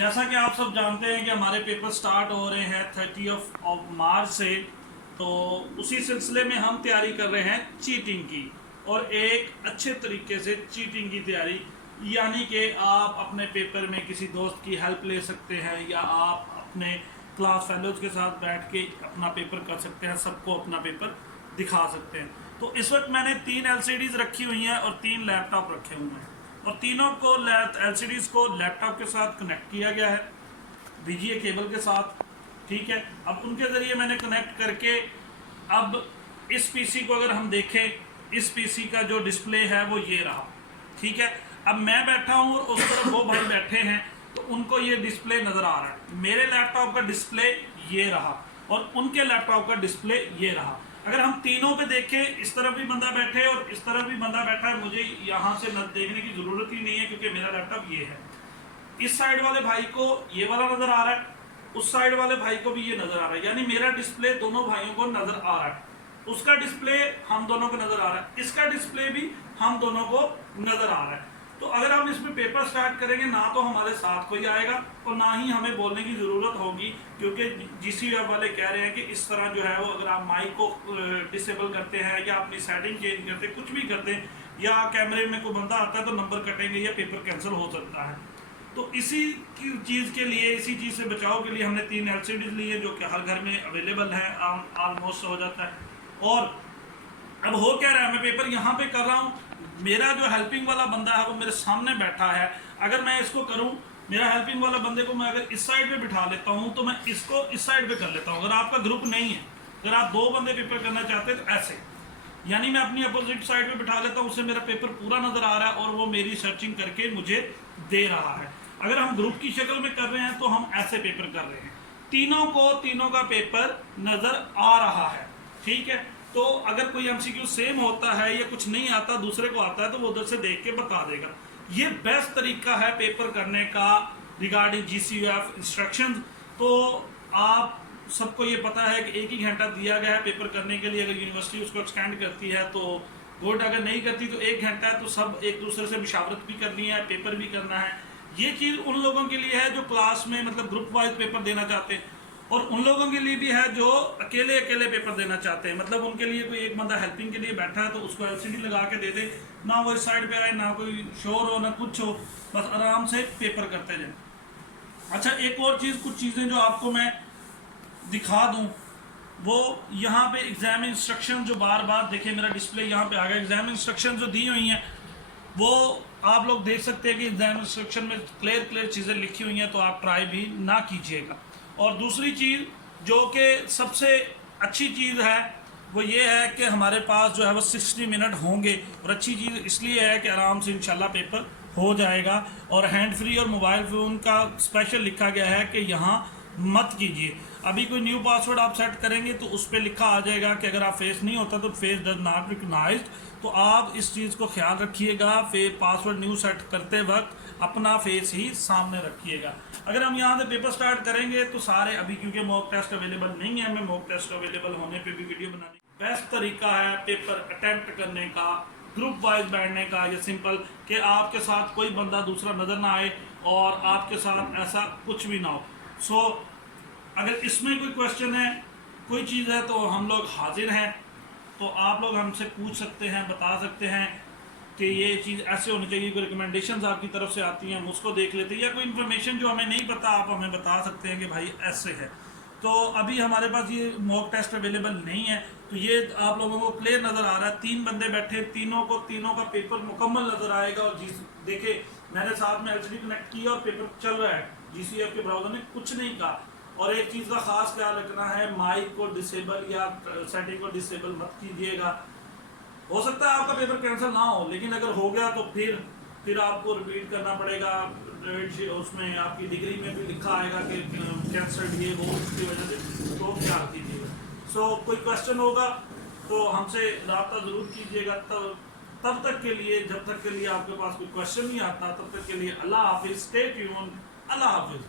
जैसा कि आप सब जानते हैं कि हमारे पेपर स्टार्ट हो रहे हैं 30 मार्च से, तो उसी सिलसिले में हम तैयारी कर रहे हैं चीटिंग की, और एक अच्छे तरीके से चीटिंग की तैयारी, यानी कि आप अपने पेपर में किसी दोस्त की हेल्प ले सकते हैं या आप अपने क्लास फेलोज के साथ बैठ के अपना पेपर कर सकते हैं, सबको अपना पेपर दिखा सकते हैं। तो इस वक्त मैंने 3 LCDs रखी हुई हैं और 3 लैपटॉप रखे हुए हैं, और तीनों को LCDs को लैपटॉप के साथ कनेक्ट किया गया है VGA केबल के साथ। ठीक है, अब उनके ज़रिए मैंने कनेक्ट करके, अब इस पीसी को अगर हम देखें, इस पीसी का जो डिस्प्ले है वो ये रहा। ठीक है, अब मैं बैठा हूँ और उस तरफ वो भाई बैठे हैं, तो उनको ये डिस्प्ले नज़र आ रहा है। मेरे लैपटॉप का डिस्प्ले ये रहा और उनके लैपटॉप का डिस्प्ले ये रहा। अगर हम तीनों पे देखें, इस तरफ भी बंदा बैठे और इस तरफ भी बंदा बैठा है, मुझे यहाँ से न देखने की ज़रूरत ही नहीं है क्योंकि मेरा लैपटॉप ये है। इस साइड वाले भाई को ये वाला नज़र आ रहा है, उस साइड वाले भाई को भी ये नज़र आ रहा है, यानी मेरा डिस्प्ले दोनों भाइयों को नज़र आ रहा है। उसका डिस्प्ले हम दोनों को नज़र आ रहा है, इसका डिस्प्ले भी हम दोनों को नज़र आ रहा है। तो अगर हम इसमें पेपर स्टार्ट करेंगे, ना तो हमारे साथ कोई आएगा और ना ही हमें बोलने की ज़रूरत होगी, क्योंकि GC वेब वाले कह रहे हैं कि इस तरह जो है वो अगर आप माइक को डिसेबल करते हैं या अपनी सेटिंग चेंज करते हैं, कुछ भी करते हैं, या कैमरे में कोई बंदा आता है तो नंबर कटेंगे या पेपर कैंसिल हो सकता है। तो इसी की चीज़ के लिए, इसी चीज़ से बचाव के लिए हमने 3 LCDs ली है जो कि हर घर में अवेलेबल है, ऑलमोस्ट हो जाता है। और अब हो क्या रहा है, मैं पेपर यहाँ पे कर रहा हूँ, मेरा जो हेल्पिंग वाला बंदा है वो मेरे सामने बैठा है। अगर मैं इसको करूँ, मेरा हेल्पिंग वाला बंदे को मैं अगर इस साइड पे बिठा लेता हूँ तो मैं इसको इस साइड पे कर लेता हूँ। अगर आपका ग्रुप नहीं है, अगर आप 2 बंदे पेपर करना चाहते हैं तो ऐसे, यानी मैं अपनी अपोजिट साइड पे बिठा लेता हूँ, उससे मेरा पेपर पूरा नज़र आ रहा है और वो मेरी सर्चिंग करके मुझे दे रहा है। अगर हम ग्रुप की शक्ल में कर रहे हैं तो हम ऐसे पेपर कर रहे हैं, तीनों का पेपर नज़र आ रहा है। ठीक है, तो अगर कोई MCQ सेम होता है या कुछ नहीं आता, दूसरे को आता है, तो वो उधर से देख के बता देगा। ये बेस्ट तरीका है पेपर करने का रिगार्डिंग GCF इंस्ट्रक्शंस। तो आप सबको ये पता है कि 1 ही घंटा दिया गया है पेपर करने के लिए। अगर यूनिवर्सिटी उसको एक्सटेंड करती है तो गुड, अगर नहीं करती तो 1 घंटा है, तो सब एक दूसरे से मुशावरत भी करनी है, पेपर भी करना है। ये चीज़ उन लोगों के लिए है जो क्लास में मतलब ग्रुप वाइज पेपर देना चाहते हैं, और उन लोगों के लिए भी है जो अकेले पेपर देना चाहते हैं। मतलब उनके लिए कोई एक बंदा हेल्पिंग के लिए बैठा है तो उसको LCD लगा के दे दे, ना वो इस साइड पे आए, ना कोई शोर हो, ना कुछ हो, बस आराम से पेपर करते जाए। अच्छा, एक और चीज़, कुछ चीज़ें जो आपको मैं दिखा दूँ, वो यहाँ पे एग्ज़ाम इंस्ट्रक्शन जो बार बार देखिए, मेरा डिस्प्ले यहाँ पे आ गया, एग्ज़ाम इंस्ट्रक्शन जो दी हुई हैं वो आप लोग देख सकते हैं कि एग्ज़ाम इंस्ट्रक्शन में क्लियर चीज़ें लिखी हुई हैं, तो आप ट्राई भी ना कीजिएगा। और दूसरी चीज़ जो कि सबसे अच्छी चीज़ है वो ये है कि हमारे पास जो है वो 60 मिनट होंगे, और अच्छी चीज़ इसलिए है कि आराम से इंशाल्लाह पेपर हो जाएगा। और हैंड फ्री और मोबाइल फ़ोन का स्पेशल लिखा गया है कि यहाँ मत कीजिए। अभी कोई न्यू पासवर्ड आप सेट करेंगे तो उस पर लिखा आ जाएगा कि अगर आप फेस नहीं होता तो फेस डज नॉट रिकग्नाइज्ड। तो आप इस चीज़ को ख्याल रखिएगा, पासवर्ड न्यू सेट करते वक्त अपना फेस ही सामने रखिएगा। अगर हम यहाँ से पेपर स्टार्ट करेंगे तो सारे, अभी क्योंकि मॉक टेस्ट अवेलेबल नहीं है, मैं मॉक टेस्ट अवेलेबल होने पे भी वीडियो बनाने, बेस्ट तरीका है पेपर अटेम्प्ट करने का, ग्रुप वाइज बैठने का। ये सिंपल कि आपके साथ कोई बंदा दूसरा नज़र ना आए और आपके साथ ऐसा कुछ भी ना हो। सो अगर इसमें कोई क्वेश्चन है, कोई चीज़ है, तो हम लोग हाजिर हैं, तो आप लोग हमसे पूछ सकते हैं, बता सकते हैं कि ये चीज़ ऐसे होनी चाहिए। कोई रिकमेंडेशंस आपकी तरफ से आती हैं, हम उसको देख लेते हैं, या कोई इन्फॉर्मेशन जो हमें नहीं पता आप हमें बता सकते हैं कि भाई ऐसे है। तो अभी हमारे पास ये मॉक टेस्ट अवेलेबल नहीं है, तो ये आप लोगों को क्लियर नज़र आ रहा है, 3 बंदे बैठे, तीनों का पेपर मुकम्मल नज़र आएगा। और देखिए, मैंने साथ में LCD कनेक्ट किया और पेपर चल रहा है, GCF के ब्राउज़र ने कुछ नहीं कहा। और एक चीज़ का ख़ास ख्याल रखना है, माइक को डिसेबल या सेटिंग को डिसेबल मत कीजिएगा। हो सकता है आपका पेपर कैंसिल ना हो, लेकिन अगर हो गया तो फिर आपको रिपीट करना पड़ेगा। उसमें आपकी डिग्री में भी लिखा आएगा कि कैंसल्ड ये वो, उसकी वजह से, तो क्या कीजिएगा। सो कोई क्वेश्चन होगा तो हमसे रब्ता ज़रूर कीजिएगा। तब तक के लिए, जब तक के लिए आपके पास कोई क्वेश्चन नहीं आता, तब तक के लिए अल्लाह हाफिज़, स्टे ट्यून्ड, अल्लाह हाफिज़।